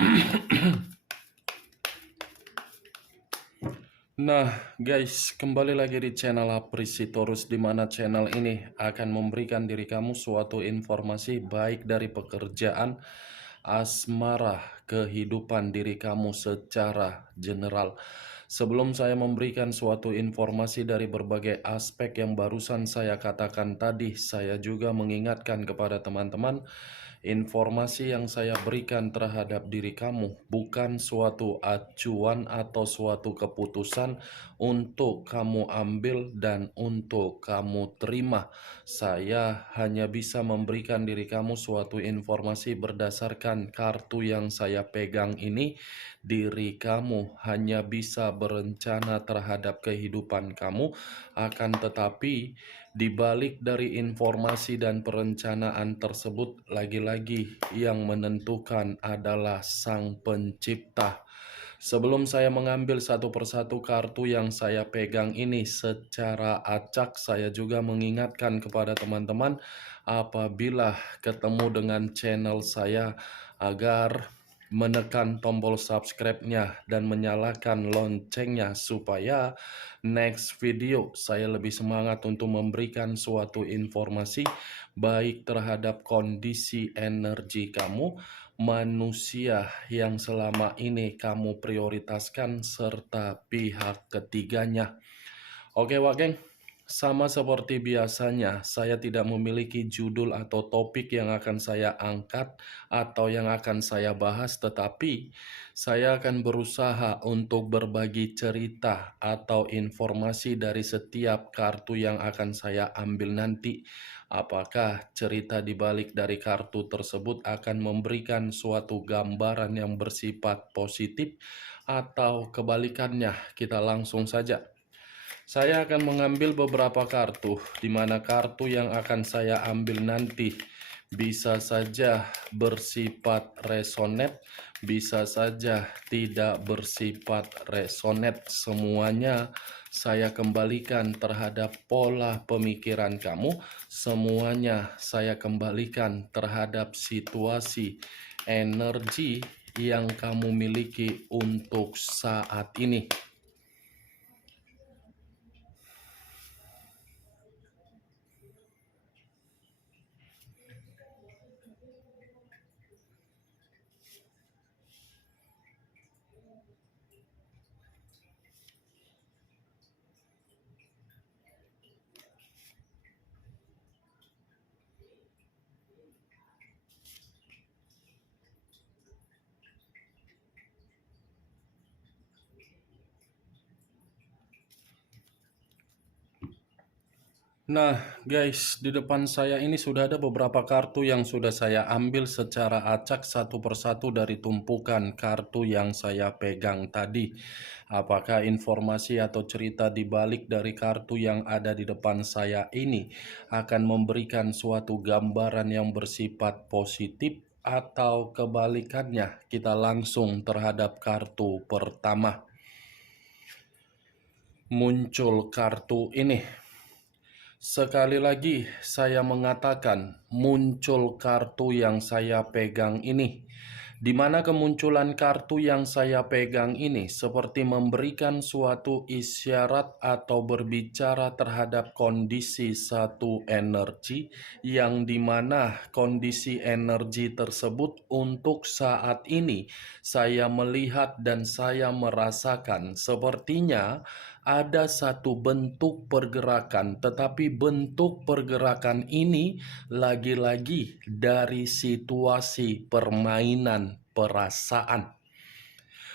Nah guys, kembali lagi di channel Aprisitorus, di mana channel ini akan memberikan diri kamu suatu informasi baik dari pekerjaan, asmara, kehidupan diri kamu secara general. Sebelum saya memberikan suatu informasi dari berbagai aspek yang barusan saya katakan tadi, saya juga mengingatkan kepada teman-teman, informasi yang saya berikan terhadap diri kamu bukan suatu acuan atau suatu keputusan untuk kamu ambil dan untuk kamu terima. Saya hanya bisa memberikan diri kamu suatu informasi berdasarkan kartu yang saya pegang ini. Diri kamu hanya bisa berencana terhadap kehidupan kamu, akan tetapi di balik dari informasi dan perencanaan tersebut, lagi-lagi yang menentukan adalah Sang Pencipta. Sebelum saya mengambil satu persatu kartu yang saya pegang ini secara acak, saya juga mengingatkan kepada teman-teman apabila ketemu dengan channel saya agar menekan tombol subscribe-nya dan menyalakan loncengnya supaya next video saya lebih semangat untuk memberikan suatu informasi baik terhadap kondisi energi kamu, manusia yang selama ini kamu prioritaskan, serta pihak ketiganya. Oke Wak Geng, sama seperti biasanya, saya tidak memiliki judul atau topik yang akan saya angkat atau yang akan saya bahas, tetapi saya akan berusaha untuk berbagi cerita atau informasi dari setiap kartu yang akan saya ambil nanti. Apakah cerita di balik dari kartu tersebut akan memberikan suatu gambaran yang bersifat positif atau kebalikannya? Kita langsung saja. Saya akan mengambil beberapa kartu, di mana kartu yang akan saya ambil nanti bisa saja bersifat resonate, bisa saja tidak bersifat resonate. Semuanya saya kembalikan terhadap pola pemikiran kamu, semuanya saya kembalikan terhadap situasi energi yang kamu miliki untuk saat ini. Nah guys, di depan saya ini sudah ada beberapa kartu yang sudah saya ambil secara acak satu persatu dari tumpukan kartu yang saya pegang tadi. Apakah informasi atau cerita di balik dari kartu yang ada di depan saya ini akan memberikan suatu gambaran yang bersifat positif atau kebalikannya? Kita langsung terhadap kartu pertama. Muncul kartu ini. Sekali lagi saya mengatakan muncul kartu yang saya pegang ini, di mana kemunculan kartu yang saya pegang ini seperti memberikan suatu isyarat atau berbicara terhadap kondisi satu energi, yang dimana kondisi energi tersebut untuk saat ini saya melihat dan saya merasakan sepertinya ada satu bentuk pergerakan, tetapi bentuk pergerakan ini lagi-lagi dari situasi permainan perasaan.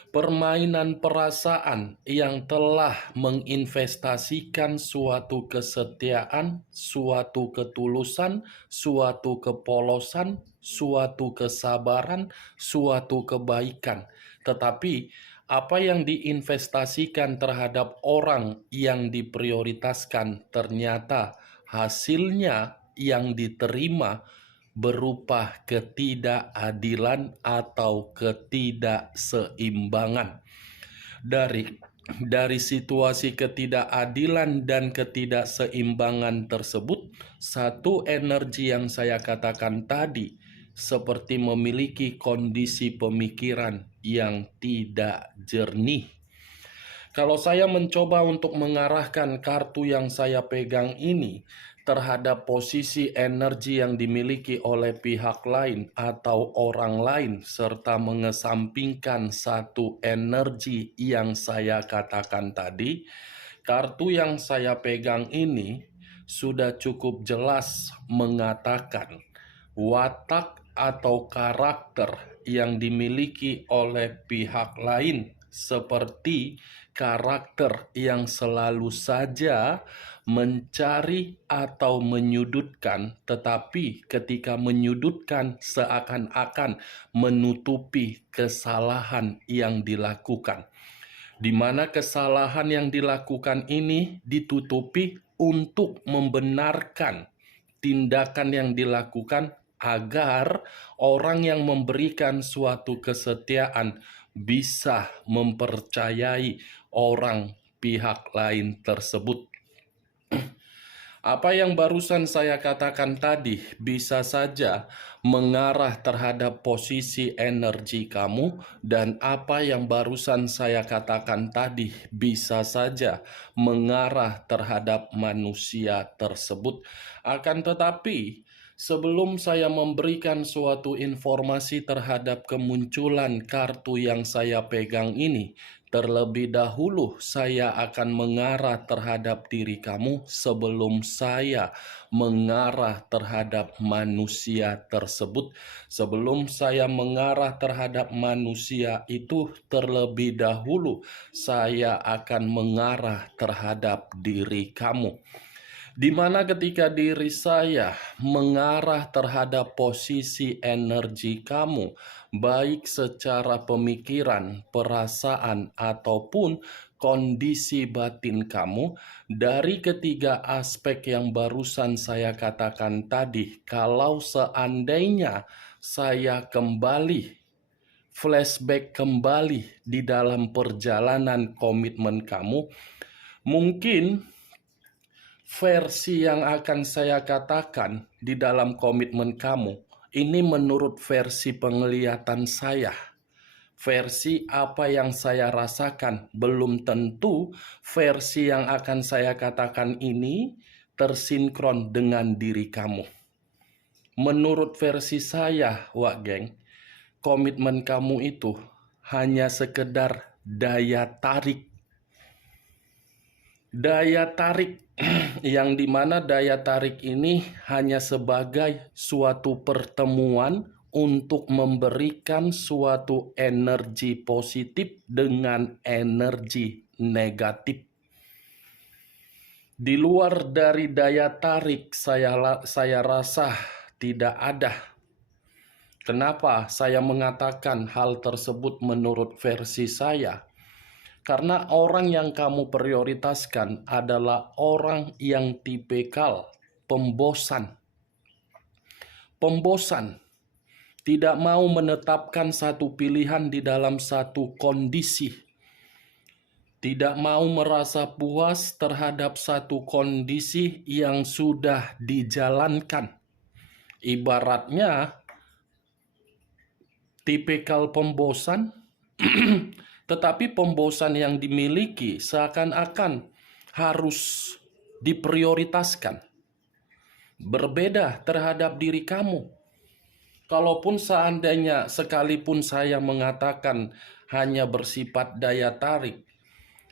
Permainan perasaan yang telah menginvestasikan suatu kesetiaan, suatu ketulusan, suatu kepolosan, suatu kesabaran, suatu kebaikan. Tetapi apa yang diinvestasikan terhadap orang yang diprioritaskan ternyata hasilnya yang diterima berupa ketidakadilan atau ketidakseimbangan. Dari situasi ketidakadilan dan ketidakseimbangan tersebut, satu energi yang saya katakan tadi seperti memiliki kondisi pemikiran yang tidak jernih. Kalau saya mencoba untuk mengarahkan kartu yang saya pegang ini terhadap posisi energi yang dimiliki oleh pihak lain atau orang lain, serta mengesampingkan satu energi yang saya katakan tadi, kartu yang saya pegang ini sudah cukup jelas mengatakan watak atau karakter yang dimiliki oleh pihak lain, seperti karakter yang selalu saja mencari atau menyudutkan, tetapi ketika menyudutkan seakan-akan menutupi kesalahan yang dilakukan, di mana kesalahan yang dilakukan ini ditutupi untuk membenarkan tindakan yang dilakukan agar orang yang memberikan suatu kesetiaan bisa mempercayai orang pihak lain tersebut. Apa yang barusan saya katakan tadi bisa saja mengarah terhadap posisi energi kamu, dan apa yang barusan saya katakan tadi bisa saja mengarah terhadap manusia tersebut. Akan tetapi, sebelum saya memberikan suatu informasi terhadap kemunculan kartu yang saya pegang ini, terlebih dahulu saya akan mengarah terhadap diri kamu sebelum saya mengarah terhadap manusia tersebut. Sebelum saya mengarah terhadap manusia itu, terlebih dahulu saya akan mengarah terhadap diri kamu. Di mana ketika diri saya mengarah terhadap posisi energi kamu, baik secara pemikiran, perasaan, ataupun kondisi batin kamu, dari ketiga aspek yang barusan saya katakan tadi, kalau seandainya saya kembali flashback kembali di dalam perjalanan komitmen kamu, mungkin versi yang akan saya katakan di dalam komitmen kamu ini menurut versi penglihatan saya. Versi apa yang saya rasakan, belum tentu versi yang akan saya katakan ini tersinkron dengan diri kamu. Menurut versi saya, Wak Geng, komitmen kamu itu hanya sekedar daya tarik. Daya tarik yang dimana daya tarik ini hanya sebagai suatu pertemuan untuk memberikan suatu energi positif dengan energi negatif. Di luar dari daya tarik, saya rasa tidak ada. Kenapa saya mengatakan hal tersebut menurut versi saya? Karena orang yang kamu prioritaskan adalah orang yang tipikal pembosan. Pembosan, tidak mau menetapkan satu pilihan di dalam satu kondisi. Tidak mau merasa puas terhadap satu kondisi yang sudah dijalankan. Ibaratnya, tipikal pembosan, tetapi pembosan yang dimiliki seakan-akan harus diprioritaskan. Berbeda terhadap diri kamu. Kalaupun seandainya sekalipun saya mengatakan hanya bersifat daya tarik,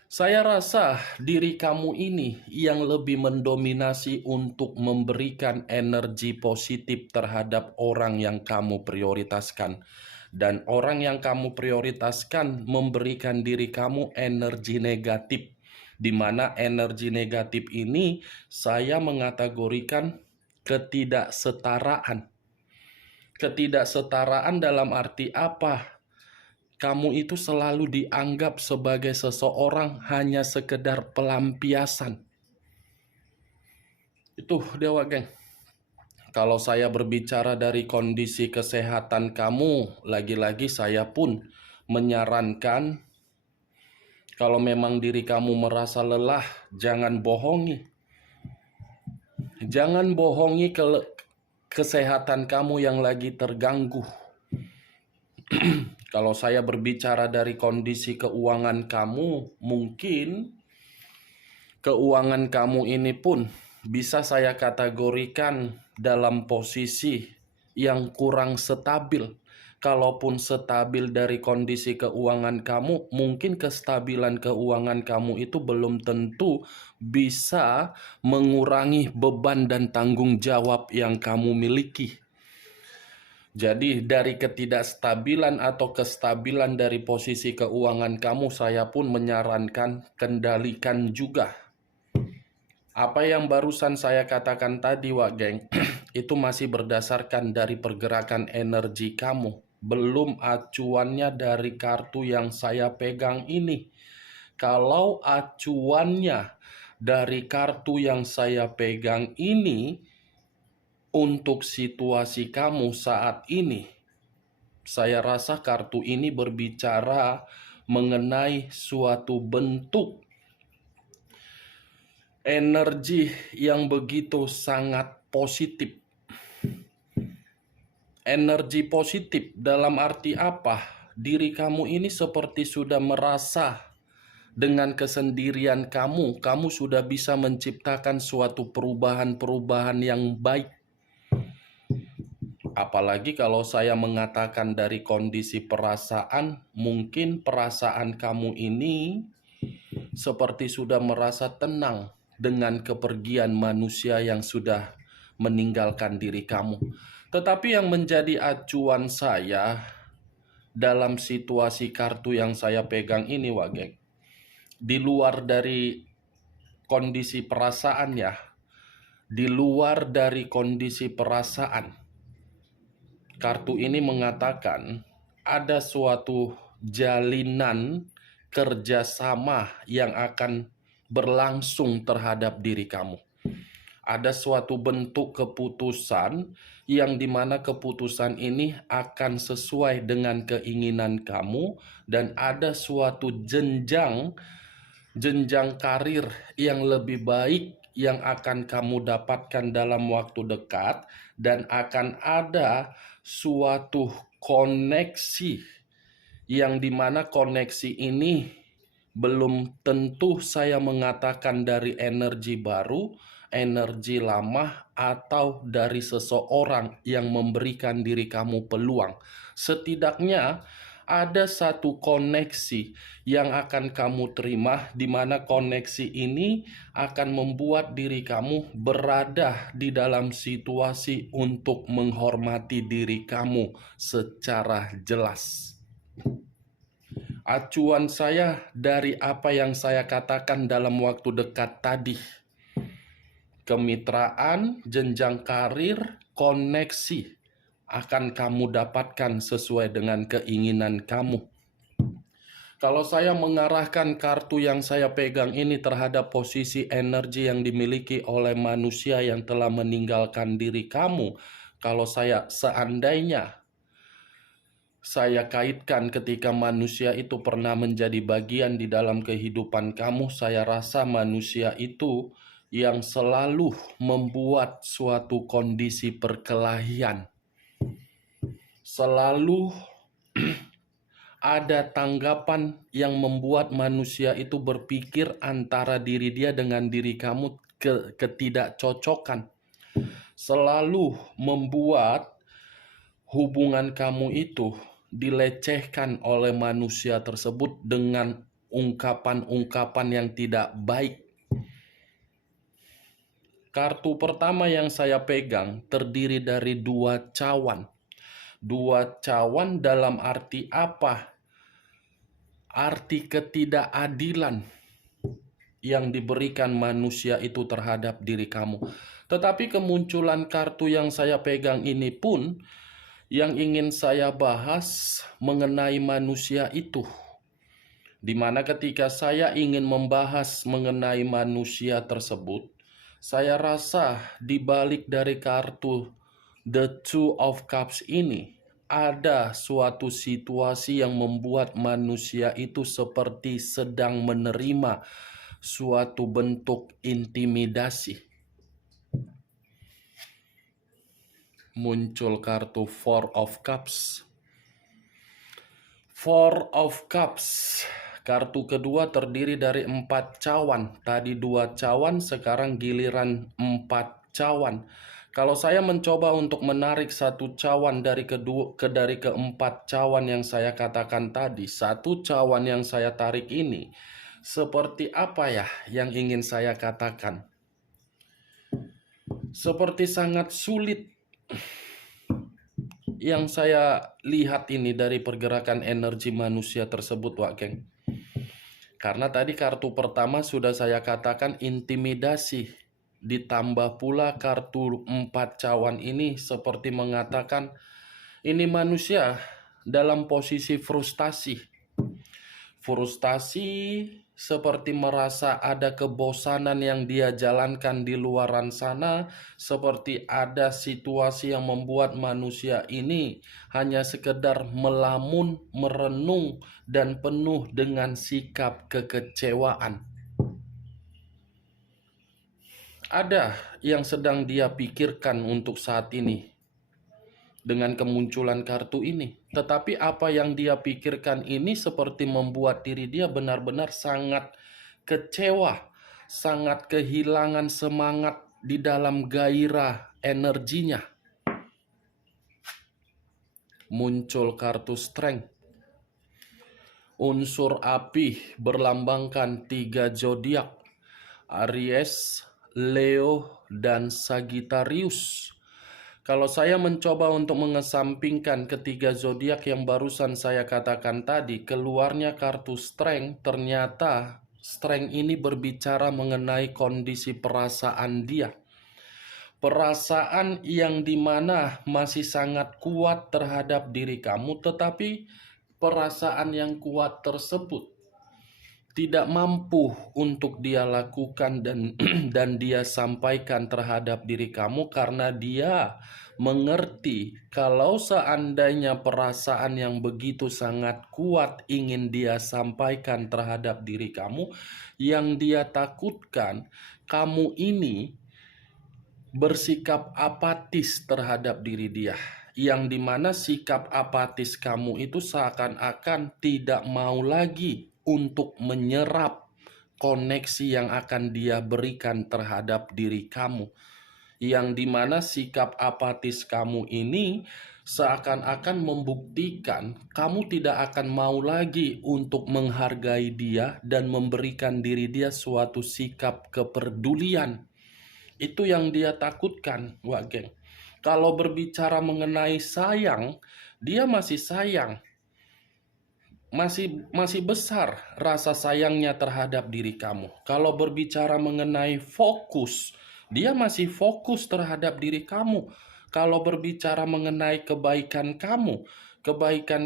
saya rasa diri kamu ini yang lebih mendominasi untuk memberikan energi positif terhadap orang yang kamu prioritaskan. Dan orang yang kamu prioritaskan memberikan diri kamu energi negatif, di mana energi negatif ini saya mengategorikan ketidaksetaraan. Ketidaksetaraan dalam arti apa? Kamu itu selalu dianggap sebagai seseorang hanya sekedar pelampiasan. Itu Dewa Geng. Kalau saya berbicara dari kondisi kesehatan kamu, lagi-lagi saya pun menyarankan kalau memang diri kamu merasa lelah, jangan bohongi. Jangan bohongi kesehatan kamu yang lagi terganggu. Kalau saya berbicara dari kondisi keuangan kamu, mungkin keuangan kamu ini pun bisa saya kategorikan dalam posisi yang kurang stabil. Kalaupun stabil dari kondisi keuangan kamu, mungkin kestabilan keuangan kamu itu belum tentu bisa mengurangi beban dan tanggung jawab yang kamu miliki. Jadi dari ketidakstabilan atau kestabilan dari posisi keuangan kamu, saya pun menyarankan kendalikan juga. Apa yang barusan saya katakan tadi, Wak Geng, itu masih berdasarkan dari pergerakan energi kamu. Belum acuannya dari kartu yang saya pegang ini. Kalau acuannya dari kartu yang saya pegang ini, untuk situasi kamu saat ini, saya rasa kartu ini berbicara mengenai suatu bentuk energi yang begitu sangat positif. Energi positif dalam arti apa? Diri kamu ini seperti sudah merasa dengan kesendirian kamu sudah bisa menciptakan suatu perubahan-perubahan yang baik. Apalagi kalau saya mengatakan dari kondisi perasaan, mungkin perasaan kamu ini seperti sudah merasa tenang dengan kepergian manusia yang sudah meninggalkan diri kamu. Tetapi yang menjadi acuan saya dalam situasi kartu yang saya pegang ini, Wak Geng, di luar dari kondisi perasaan ya, di luar dari kondisi perasaan, kartu ini mengatakan ada suatu jalinan kerjasama yang akan berlangsung terhadap diri kamu. Ada suatu bentuk keputusan yang dimana keputusan ini akan sesuai dengan keinginan kamu, dan ada suatu jenjang karir yang lebih baik yang akan kamu dapatkan dalam waktu dekat, dan akan ada suatu koneksi yang dimana koneksi ini belum tentu saya mengatakan dari energi baru, energi lama, atau dari seseorang yang memberikan diri kamu peluang. Setidaknya ada satu koneksi yang akan kamu terima, di mana koneksi ini akan membuat diri kamu berada di dalam situasi untuk menghormati diri kamu secara jelas. Acuan saya dari apa yang saya katakan dalam waktu dekat tadi, kemitraan, jenjang karir, koneksi akan kamu dapatkan sesuai dengan keinginan kamu. Kalau saya mengarahkan kartu yang saya pegang ini terhadap posisi energi yang dimiliki oleh manusia yang telah meninggalkan diri kamu, kalau seandainya saya kaitkan ketika manusia itu pernah menjadi bagian di dalam kehidupan kamu, saya rasa manusia itu yang selalu membuat suatu kondisi perkelahian. Selalu ada tanggapan yang membuat manusia itu berpikir antara diri dia dengan diri kamu ketidakcocokan. Selalu membuat hubungan kamu itu dilecehkan oleh manusia tersebut dengan ungkapan-ungkapan yang tidak baik. Kartu pertama yang saya pegang terdiri dari 2 cawan. 2 cawan dalam arti apa? Arti ketidakadilan yang diberikan manusia itu terhadap diri kamu. Tetapi kemunculan kartu yang saya pegang ini pun yang ingin saya bahas mengenai manusia itu, di mana ketika saya ingin membahas mengenai manusia tersebut, saya rasa di balik dari kartu The Two of Cups ini ada suatu situasi yang membuat manusia itu seperti sedang menerima suatu bentuk intimidasi. muncul kartu Four of Cups. Four of Cups. Kartu kedua terdiri dari 4 cawan. Tadi 2 cawan, sekarang giliran 4 cawan. Kalau saya mencoba untuk menarik 1 cawan dari keempat cawan yang saya katakan tadi, 1 cawan yang saya tarik ini, seperti apa ya yang ingin saya katakan? Seperti sangat sulit yang saya lihat ini dari pergerakan energi manusia tersebut, Wak Geng. Karena tadi kartu pertama sudah saya katakan intimidasi. Ditambah pula kartu 4 cawan ini seperti mengatakan ini manusia dalam posisi frustasi. Frustasi seperti merasa ada kebosanan yang dia jalankan di luaran sana, seperti ada situasi yang membuat manusia ini hanya sekedar melamun, merenung, dan penuh dengan sikap kekecewaan. Ada yang sedang dia pikirkan untuk saat ini dengan kemunculan kartu ini. Tetapi apa yang dia pikirkan ini seperti membuat diri dia benar-benar sangat kecewa, sangat kehilangan semangat di dalam gairah energinya. Muncul kartu Strength. Unsur api berlambangkan 3 zodiak, Aries, Leo, dan Sagittarius. Kalau saya mencoba untuk mengesampingkan ketiga zodiak yang barusan saya katakan tadi, keluarnya kartu Strength, ternyata Strength ini berbicara mengenai kondisi perasaan dia. Perasaan yang dimana masih sangat kuat terhadap diri kamu, tetapi perasaan yang kuat tersebut tidak mampu untuk dia lakukan dan dia sampaikan terhadap diri kamu karena dia mengerti kalau seandainya perasaan yang begitu sangat kuat ingin dia sampaikan terhadap diri kamu, yang dia takutkan kamu ini bersikap apatis terhadap diri dia, yang dimana sikap apatis kamu itu seakan-akan tidak mau lagi untuk menyerap koneksi yang akan dia berikan terhadap diri kamu, yang dimana sikap apatis kamu ini seakan-akan membuktikan kamu tidak akan mau lagi untuk menghargai dia dan memberikan diri dia suatu sikap kepedulian. Itu yang dia takutkan, Wak Geng. Kalau berbicara mengenai sayang, dia masih sayang. Masih besar rasa sayangnya terhadap diri kamu. Kalau berbicara mengenai fokus, dia masih fokus terhadap diri kamu. Kalau berbicara mengenai kebaikan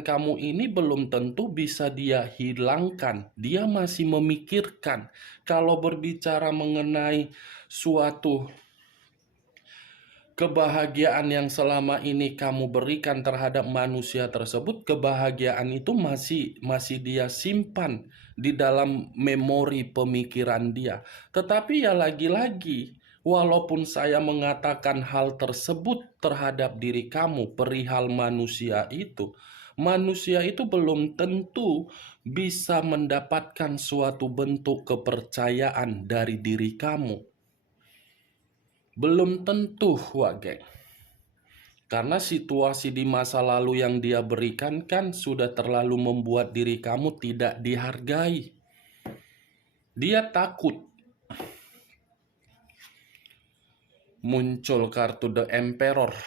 kamu ini belum tentu bisa dia hilangkan. Dia masih memikirkan. Kalau berbicara mengenai suatu kebahagiaan yang selama ini kamu berikan terhadap manusia tersebut, kebahagiaan itu masih dia simpan di dalam memori pemikiran dia. Tetapi ya lagi-lagi, walaupun saya mengatakan hal tersebut terhadap diri kamu perihal manusia itu belum tentu bisa mendapatkan suatu bentuk kepercayaan dari diri kamu. Belum tentu, Wak Geng. Karena situasi di masa lalu yang dia berikan kan sudah terlalu membuat diri kamu tidak dihargai. Dia takut. Muncul kartu The Emperor.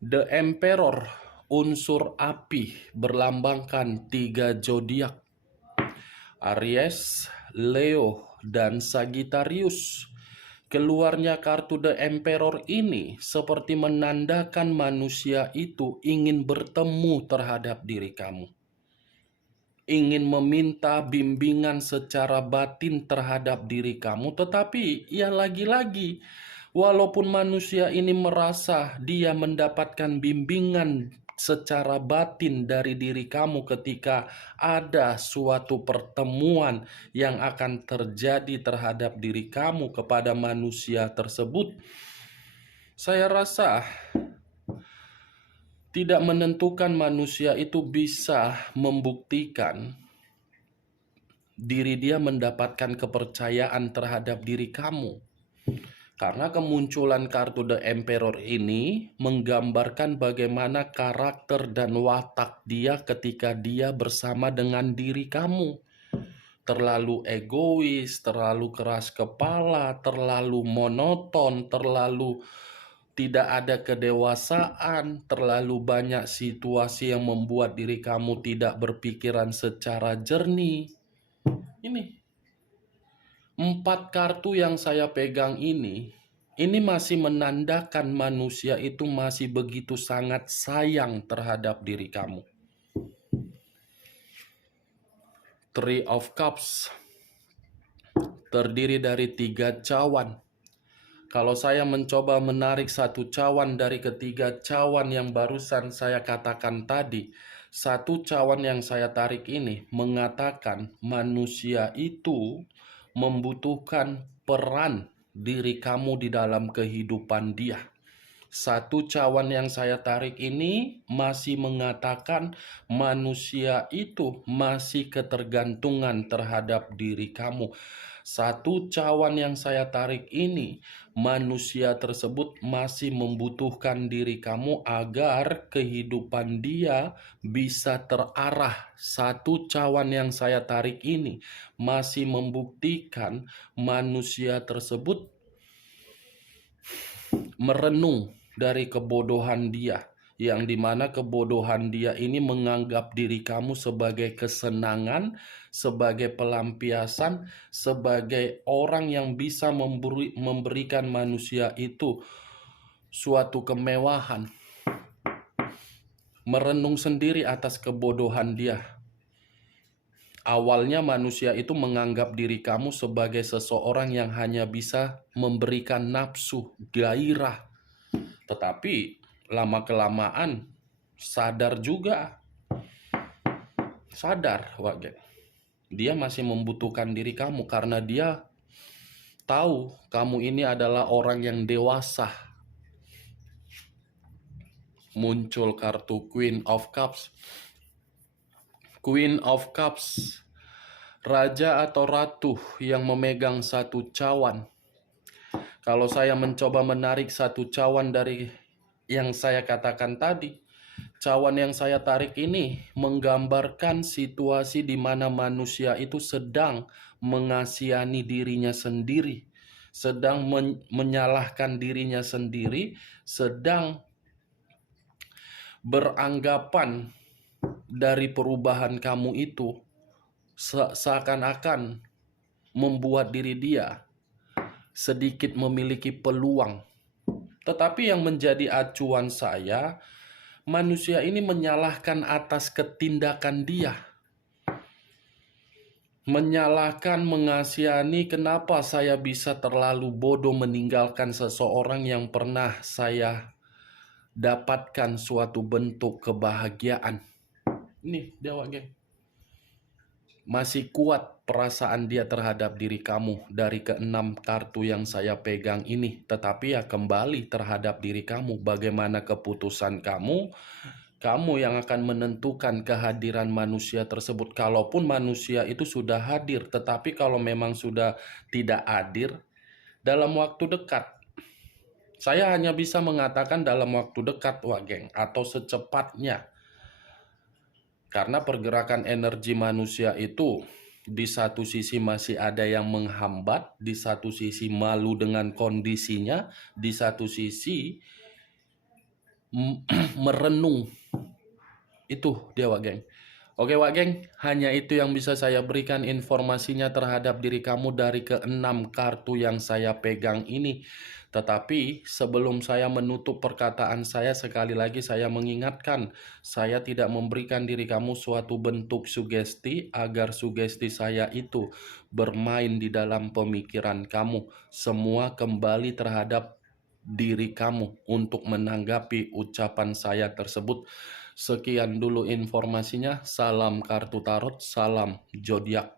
The Emperor, unsur api, berlambangkan 3 zodiak, Aries, Leo, dan Sagittarius. Keluarnya kartu The Emperor ini seperti menandakan manusia itu ingin bertemu terhadap diri kamu. Ingin meminta bimbingan secara batin terhadap diri kamu, tetapi ya lagi-lagi, walaupun manusia ini merasa dia mendapatkan bimbingan secara batin dari diri kamu ketika ada suatu pertemuan yang akan terjadi terhadap diri kamu kepada manusia tersebut, Saya rasa tidak menentukan manusia itu bisa membuktikan diri dia mendapatkan kepercayaan terhadap diri kamu. Karena kemunculan kartu The Emperor ini menggambarkan bagaimana karakter dan watak dia ketika dia bersama dengan diri kamu. Terlalu egois, terlalu keras kepala, terlalu monoton, terlalu tidak ada kedewasaan, terlalu banyak situasi yang membuat diri kamu tidak berpikiran secara jernih. Ini 4 kartu yang saya pegang ini masih menandakan manusia itu masih begitu sangat sayang terhadap diri kamu. Three of Cups terdiri dari 3 cawan. Kalau saya mencoba menarik 1 cawan dari ketiga cawan yang barusan saya katakan tadi, 1 cawan yang saya tarik ini mengatakan manusia itu membutuhkan peran diri kamu di dalam kehidupan dia. 1 cawan yang saya tarik ini masih mengatakan manusia itu masih ketergantungan terhadap diri kamu. 1 cawan yang saya tarik ini, manusia tersebut masih membutuhkan diri kamu agar kehidupan dia bisa terarah. 1 cawan yang saya tarik ini masih membuktikan manusia tersebut merenung dari kebodohan dia, yang dimana kebodohan dia ini menganggap diri kamu sebagai kesenangan, sebagai pelampiasan, sebagai orang yang bisa memberikan manusia itu suatu kemewahan. Merenung sendiri atas kebodohan dia. Awalnya manusia itu menganggap diri kamu sebagai seseorang yang hanya bisa memberikan nafsu, gairah. Tetapi lama-kelamaan sadar Wage. Dia masih membutuhkan diri kamu karena dia tahu kamu ini adalah orang yang dewasa. Muncul kartu Queen of Cups. Queen of Cups, raja atau ratu yang memegang 1 cawan. Kalau saya mencoba menarik 1 cawan dari yang saya katakan tadi, cawan yang saya tarik ini menggambarkan situasi di mana manusia itu sedang mengasihani dirinya sendiri, sedang menyalahkan dirinya sendiri, sedang beranggapan dari perubahan kamu itu seakan-akan membuat diri dia sedikit memiliki peluang. Tetapi yang menjadi acuan saya, manusia ini menyalahkan atas ketindakan dia. Menyalahkan, mengasihani, kenapa saya bisa terlalu bodoh meninggalkan seseorang yang pernah saya dapatkan suatu bentuk kebahagiaan. Ini Dewa Geng. Masih kuat perasaan dia terhadap diri kamu dari ke-6 kartu yang saya pegang ini. Tetapi ya kembali terhadap diri kamu. Bagaimana keputusan kamu? Kamu yang akan menentukan kehadiran manusia tersebut. Kalaupun manusia itu sudah hadir, tetapi kalau memang sudah tidak hadir dalam waktu dekat, saya hanya bisa mengatakan dalam waktu dekat, Wak Geng, atau secepatnya. Karena pergerakan energi manusia itu di satu sisi masih ada yang menghambat, di satu sisi malu dengan kondisinya, di satu sisi merenung. Itu dia, Wak Geng. Oke, Wak Geng, hanya itu yang bisa saya berikan informasinya terhadap diri kamu dari ke-6 kartu yang saya pegang ini. Tetapi sebelum saya menutup perkataan saya, sekali lagi saya mengingatkan, saya tidak memberikan diri kamu suatu bentuk sugesti agar sugesti saya itu bermain di dalam pemikiran kamu. Semua kembali terhadap diri kamu untuk menanggapi ucapan saya tersebut. Sekian dulu informasinya. Salam kartu tarot, salam zodiak.